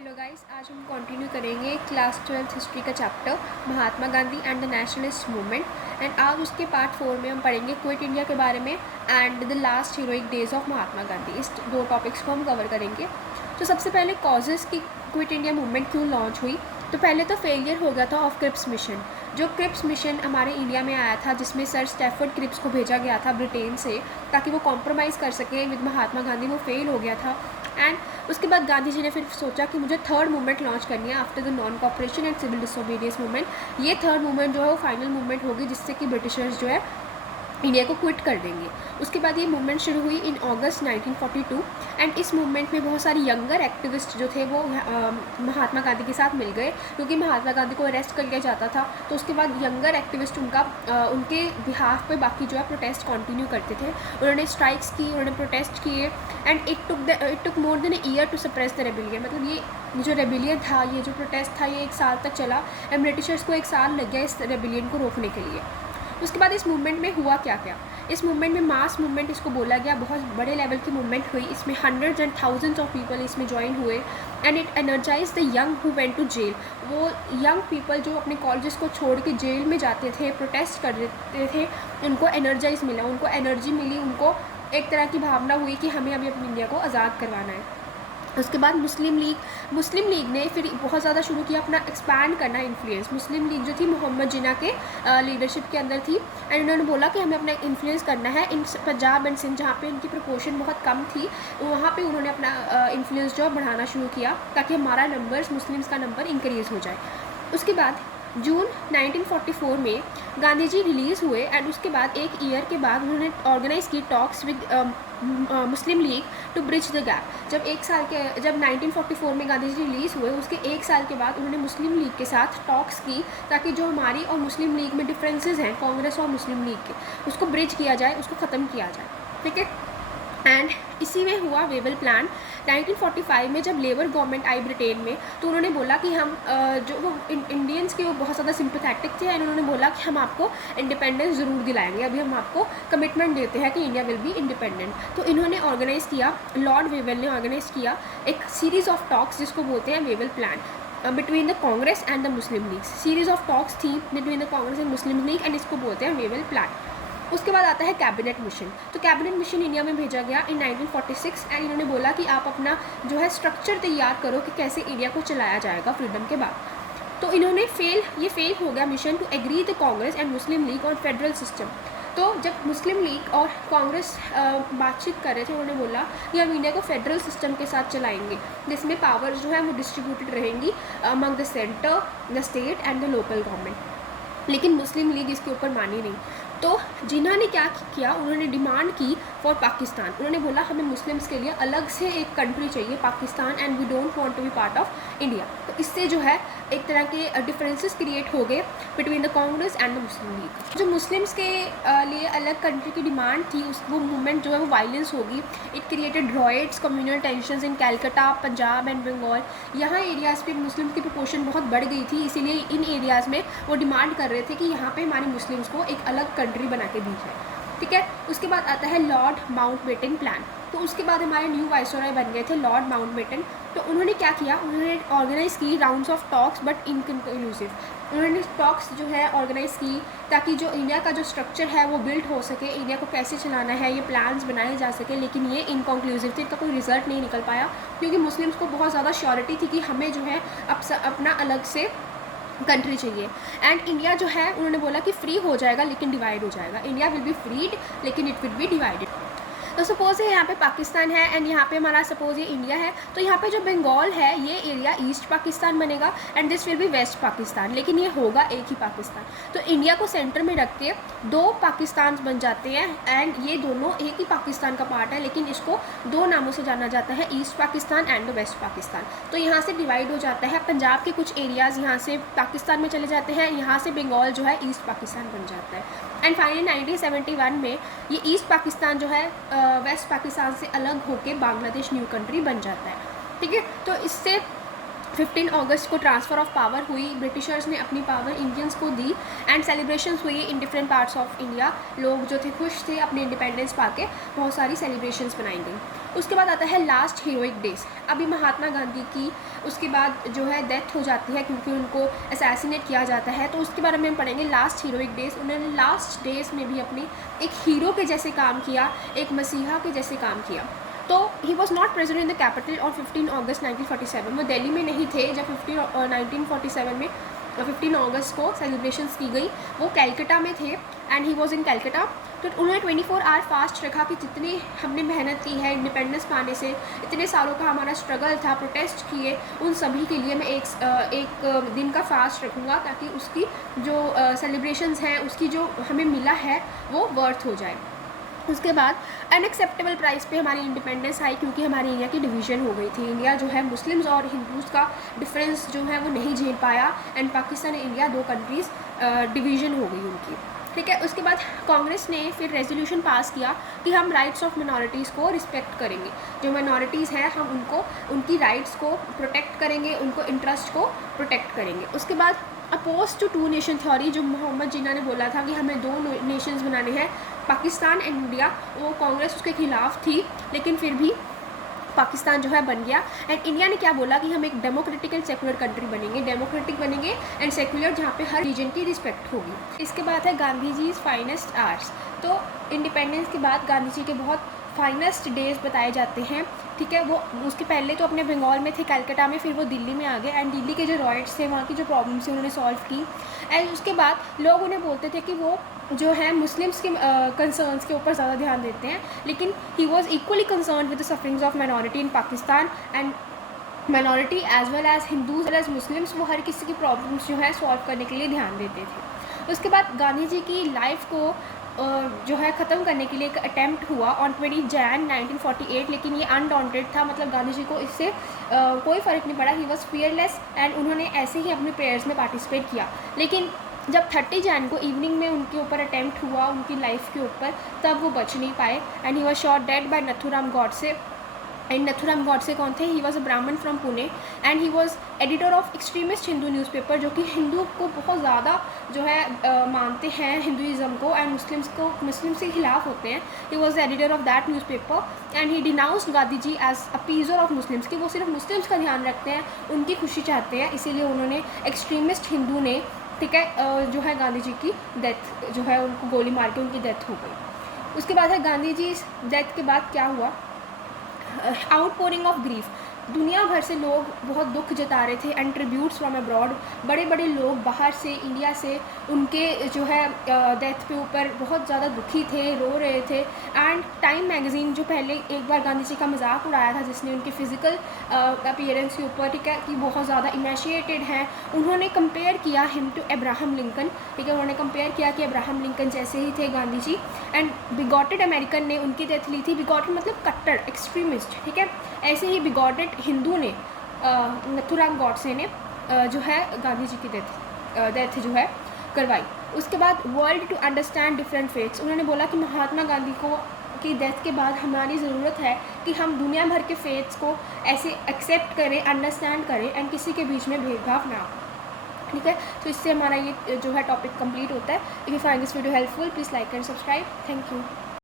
Hello guys, आज हम continue करेंगे क्लास 12th हिस्ट्री का chapter Mahatma Gandhi and the nationalist movement. And आज उसके पार्ट 4 में हम पढ़ेंगे क्विट इंडिया के बारे में and the last heroic days of Mahatma Gandhi. इस दो टॉपिक्स को हम कवर करेंगे। तो सबसे पहले कॉजेज़ की क्विट इंडिया मूवमेंट क्यों लॉन्च हुई। तो पहले तो फेलियर हो गया था ऑफ क्रिप्स मिशन। जो क्रिप्स मिशन हमारे इंडिया में आया था, जिसमें सर स्टैफर्ड क्रिप्स को भेजा गया था ब्रिटेन से ताकि वो कॉम्प्रोमाइज़ कर सके विद महात्मा गांधी, वो फेल हो गया था। एंड उसके बाद गांधी जी ने फिर सोचा कि मुझे थर्ड मूवमेंट लॉन्च करनी है after the non cooperation and civil disobedience movement. ये थर्ड मूवमेंट जो है वो फाइनल मूवमेंट होगी जिससे कि ब्रिटिशर्स जो है इंडिया को क्विट कर देंगे। उसके बाद ये मूवमेंट शुरू हुई इन अगस्त 1942 एंड इस मूवमेंट में बहुत सारे यंगर एक्टिविस्ट जो थे वो महात्मा गांधी के साथ मिल गए, क्योंकि महात्मा गांधी को अरेस्ट कर लिया जाता था। तो उसके बाद यंगर एक्टिविस्ट उनके बिहाफ पे बाकी जो है प्रोटेस्ट कंटिन्यू करते थे। उन्होंने स्ट्राइक्स की, उन्होंने प्रोटेस्ट किए and it took more than year to suppress the rebellion. मतलब ये जो रेबिलियन था, ये जो प्रोटेस्ट था, ये 1 साल तक चला एंड ब्रिटिशर्स को 1 साल लग गया इस रेबिलियन को रोकने के लिए। उसके बाद इस मूवमेंट में हुआ क्या क्या। इस मूवमेंट में मास मूवमेंट इसको बोला गया, बहुत बड़े लेवल की मूवमेंट हुई। इसमें hundreds and thousands of people इसमें ज्वाइन हुए and it energise the young who went to jail. वो यंग पीपल जो अपने कॉलेजेस को छोड़ के जेल में जाते थे, प्रोटेस्ट करते थे, उनको एनर्जाइज मिला, उनको एनर्जी मिली, उनको एक तरह की भावना हुई कि हमें अभी अपनी इंडिया को आज़ाद करवाना है। उसके बाद मुस्लिम लीग ने फिर बहुत ज़्यादा शुरू किया अपना एक्सपैंड करना इन्फ्लुएंस। मुस्लिम लीग जो थी मोहम्मद जिन्ना के लीडरशिप के अंदर थी एंड उन्होंने बोला कि हमें अपना इन्फ्लुएंस करना है इन पंजाब एंड सिंध, जहाँ पे इनकी प्रोपोर्शन बहुत कम थी, वहाँ पे उन्होंने अपना इन्फ्लुएंस जो बढ़ाना शुरू किया ताकि हमारा नंबर्स, मुस्लिम्स का नंबर इंक्रीज़ हो जाए। उसके बाद जून 1944 में गांधी जी रिलीज़ हुए एंड उसके बाद 1 ईयर के बाद उन्होंने ऑर्गेनाइज़ की talks with Muslim League to bridge the gap. जब 1944 में गांधी जी रिलीज़ हुए, उसके 1 साल के बाद उन्होंने मुस्लिम लीग के साथ टॉक्स की ताकि जो हमारी और मुस्लिम लीग में डिफरेंसेस हैं कांग्रेस और मुस्लिम लीग के, उसको ब्रिज किया जाए, उसको ख़त्म किया जाए। ठीक है। एंड इसी में हुआ वेबल प्लान। 1945 में जब लेबर गवर्नमेंट आई ब्रिटेन में, तो उन्होंने बोला कि हम जो वो इंडियंस के वो बहुत ज़्यादा सिंपैथेटिक थे एंड उन्होंने बोला कि हम आपको इंडिपेंडेंस ज़रूर दिलाएंगे, अभी हम आपको कमिटमेंट देते हैं कि इंडिया विल बी इंडिपेंडेंट। तो इन्होंने ऑर्गेनाइज़ किया, लॉर्ड वेवल ने ऑर्गेनाइज़ किया एक सीरीज़ ऑफ टॉक्स जिसको बोलते हैं Wavell plan between the Congress and the Muslim League. Series of talks थी between the Congress and Muslim League and इसको बोलते हैं वेवल प्लान। उसके बाद आता है कैबिनेट मिशन। तो कैबिनेट मिशन इंडिया में भेजा गया इन 1946 एंड इन्होंने बोला कि आप अपना जो है स्ट्रक्चर तैयार करो कि कैसे इंडिया को चलाया जाएगा फ्रीडम के बाद। तो इन्होंने फेल हो गया mission to agree the Congress and Muslim League on federal system. तो जब मुस्लिम लीग और कांग्रेस बातचीत कर रहे थे, उन्होंने बोला कि हम इंडिया को फेडरल सिस्टम के साथ चलाएंगे जिसमें पावर्स जो है वो डिस्ट्रीब्यूटेड रहेंगी among the centre, the state and the local government. लेकिन मुस्लिम लीग इसके ऊपर मानी नहीं। तो जिन्हा ने क्या किया, उन्होंने डिमांड की फॉर पाकिस्तान। उन्होंने बोला हमें मुस्लिम्स के लिए अलग से एक कंट्री चाहिए Pakistan and we don't want to be part of India. तो इससे जो है एक तरह के डिफरेंसेस क्रिएट हो गए between the Congress and the Muslim league. जो मुस्लिम्स के लिए अलग कंट्री की डिमांड थी, वो मूवमेंट जो है वो वायलेंस होगी। It created riots, communal tensions in Calcutta, Punjab and Bengal. यहाँ एरियाज़ पे मुस्लिम की प्रोपोर्शन बहुत बढ़ गई थी, इसीलिए इन एरियाज़ में वो डिमांड कर रहे थे कि यहाँ पे हमारे मुस्लिम्स को एक अलग कंट्री बना के दी जाए। ठीक है। उसके बाद आता है लॉर्ड माउंटबेटन प्लान। तो उसके बाद हमारे न्यू वाइसरॉय बन गए थे लॉर्ड माउंटबेटन। तो उन्होंने क्या किया, उन्होंने ऑर्गेनाइज़ की rounds of talks but inconclusive. उन्होंने टॉक्स जो है ऑर्गेनाइज़ की ताकि जो इंडिया का जो स्ट्रक्चर है वो बिल्ड हो सके, इंडिया को कैसे चलाना है ये प्लान्स बनाए जा सके। लेकिन ये इनकन्क्लूसिव थे, इनका कोई रिजल्ट नहीं निकल पाया क्योंकि मुस्लिम्स को बहुत ज़्यादा श्योरिटी थी कि हमें जो है अपना अलग से कंट्री चाहिए। एंड इंडिया जो है उन्होंने बोला कि फ्री हो जाएगा लेकिन डिवाइड हो जाएगा। इंडिया विल बी फ्रीड लेकिन इट विल बी डिवाइडेड। तो सपोज़ है यहाँ पे पाकिस्तान है एंड यहाँ पे हमारा सपोज़ ये इंडिया है, तो यहाँ पे जो बंगाल है ये एरिया ईस्ट पाकिस्तान बनेगा and this will be West Pakistan, लेकिन ये होगा एक ही पाकिस्तान। तो इंडिया को सेंटर में रख के 2 पाकिस्तान बन जाते हैं एंड ये दोनों एक ही पाकिस्तान का पार्ट है, लेकिन इसको 2 नामों से जाना जाता है, East Pakistan and West Pakistan. तो यहाँ से डिवाइड हो जाता है, पंजाब के कुछ एरियाज़ यहाँ से पाकिस्तान में चले जाते हैं, यहाँ से बंगाल जो है ईस्ट पाकिस्तान बन जाता है। एंड फाइनली 1971 में ये ईस्ट पाकिस्तान जो है वेस्ट पाकिस्तान से अलग होकर बांग्लादेश न्यू कंट्री बन जाता है। ठीक है। तो इससे 15 अगस्त को ट्रांसफ़र ऑफ पावर हुई, ब्रिटिशर्स ने अपनी पावर इंडियंस को दी एंड सेलिब्रेशंस हुई in different parts of India. लोग जो थे खुश थे अपने इंडिपेंडेंस पाके, बहुत सारी सेलिब्रेशंस बनाई गई। उसके बाद आता है लास्ट हीरोइक डेज। अभी महात्मा गांधी की उसके बाद जो है डेथ हो जाती है क्योंकि उनको असैसिनेट किया जाता है, तो उसके बारे में हम पढ़ेंगे लास्ट हीरोइक डेज। उन्होंने लास्ट डेज में भी अपनी एक हीरो के जैसे काम किया, एक मसीहा के जैसे काम किया। तो he was not present in the capital on 15 अगस्त 1947। वो दिल्ली में नहीं थे जब 1947 में 15 अगस्त को सेलिब्रेशंस की गई। वो कैलकाटा में थे and he was in Calcutta. तो उन्होंने 24 आवर फास्ट रखा कि जितनी हमने मेहनत की है इंडिपेंडेंस पाने से, इतने सालों का हमारा स्ट्रगल था, प्रोटेस्ट किए, उन सभी के लिए मैं एक दिन का फास्ट रखूँगा ताकि उसकी जो सेलिब्रेशंस हैं, उसकी जो हमें मिला है वो वर्थ हो जाए। उसके बाद अनएक्सेप्टेबल प्राइस पे हमारी इंडिपेंडेंस आई क्योंकि हमारी इंडिया की डिवीज़न हो गई थी। इंडिया जो है मुस्लिम्स और हिंदूज़ का डिफरेंस जो है वो नहीं झेल पाया एंड पाकिस्तान और इंडिया 2 कंट्रीज़ डिवीज़न हो गई उनकी, ठीक है। उसके बाद कांग्रेस ने फिर रेजोल्यूशन पास किया कि हम राइट्स ऑफ मिनॉरिटीज़ को रिस्पेक्ट करेंगे। जो मिनॉरिटीज़ हैं हम उनको उनकी राइट्स को प्रोटेक्ट करेंगे, उनको इंटरेस्ट को प्रोटेक्ट करेंगे। उसके बाद अपोज टू 2 नेशन थ्योरी, जो मोहम्मद जिन्ना ने बोला था कि हमें 2 नेशंस बनाने हैं, पाकिस्तान एंड इंडिया, वो कांग्रेस उसके खिलाफ थी लेकिन फिर भी पाकिस्तान जो है बन गया। एंड इंडिया ने क्या बोला कि हम एक डेमोक्रेटिक एंड सेकुलर कंट्री बनेंगे, डेमोक्रेटिक बनेंगे एंड सेकुलर, जहाँ पे हर रीजन की रिस्पेक्ट होगी। इसके बाद है गांधी जी फाइनेस्ट आवर्स। तो इंडिपेंडेंस के बाद गांधी जी के बहुत फाइनेस्ट डेज बताए जाते हैं, ठीक है। वो उसके पहले तो अपने बंगाल में थे कैलकाटा में, फिर वो दिल्ली में आ गए एंड दिल्ली के जो रॉयट्स थे, वहाँ की जो प्रॉब्लम्स थी उन्होंने सॉल्व की। एंड उसके बाद लोग उन्हें बोलते थे कि वो जो है मुस्लिम्स के कंसर्न्स के ऊपर ज़्यादा ध्यान देते हैं, लेकिन he was equally concern with the sufferings of minority in Pakistan and minority as well as Hindus as Muslims. वो हर किसी की प्रॉब्लम्स जो है सॉल्व करने के लिए ध्यान देते थे। उसके बाद गांधी जी की लाइफ को जो है ख़त्म करने के लिए एक अटैम्प्ट हुआ ऑन 20 जैन 1948, लेकिन ये अनडॉन्टेड था, मतलब गांधी जी को इससे कोई फ़र्क नहीं पड़ा। ही वॉज फियरलेस एंड उन्होंने ऐसे ही अपने प्रेयर्स में पार्टिसिपेट किया। लेकिन जब 30 जैन को इवनिंग में उनके ऊपर अटैम्प्ट हुआ उनकी लाइफ के ऊपर, तब वो बच नहीं पाए and he was shot dead by Nathuram Godse. And Nathuram Godse कौन थे? ही वॉज अ ब्राह्मण from Pune and he was editor of extremist Hindu newspaper, जो कि हिंदू को बहुत ज़्यादा जो है मानते हैं हिंदुज़म को एंड मुस्लिम्स के खिलाफ होते हैं। He was the editor of that newspaper and he denounced Gandhi ji as appeaser of Muslims, कि वो सिर्फ मुस्लिम्स का ध्यान रखते हैं, उनकी खुशी चाहते हैं, इसीलिए उन्होंने एक्सट्रीमिस्ट हिंदू ने, ठीक है, जो है गांधी जी की डेथ जो है उनको गोली मार के उनकी डेथ हो गई। उसके बाद है गांधी जी डेथ के बाद क्या हुआ, आउटपोरिंग ऑफ ग्रीफ। दुनिया भर से लोग बहुत दुख जता रहे थे एंड ट्रिब्यूट्स फ्रॉम अब्रॉड, बड़े बड़े लोग बाहर से इंडिया से उनके जो है डेथ पे ऊपर बहुत ज़्यादा दुखी थे, रो रहे थे। एंड टाइम मैगज़ीन जो पहले एक बार गांधी जी का मजाक उड़ाया था, जिसने उनके फिज़िकल अपीयरेंस के ऊपर, ठीक है, कि बहुत ज़्यादा इमेशिएटेड हैं, उन्होंने कंपेयर किया हिम टू अब्राहम लिंकन, ठीक है, उन्होंने कंपेयर किया कि अब्राहम लिंकन जैसे ही थे गांधी जी। एंड बिगॉटेड अमेरिकन ने उनकी डेथ ली थी, बिगॉटेड मतलब कट्टर एक्सट्रीमिस्ट, ठीक है। ऐसे ही बिगॉटेड हिंदू ने नथुराम गॉडसे ने जो है गांधी जी की डेथ जो है करवाई। उसके बाद world to understand different faiths, उन्होंने बोला कि महात्मा गांधी को की डेथ के बाद हमारी ज़रूरत है कि हम दुनिया भर के फेथ्स को ऐसे एक्सेप्ट करें, अंडरस्टैंड करें एंड किसी के बीच में भेदभाव ना हो, ठीक है। तो इससे हमारा ये जो है टॉपिक कंप्लीट होता है। If you find this video helpful please like and subscribe. Thank you.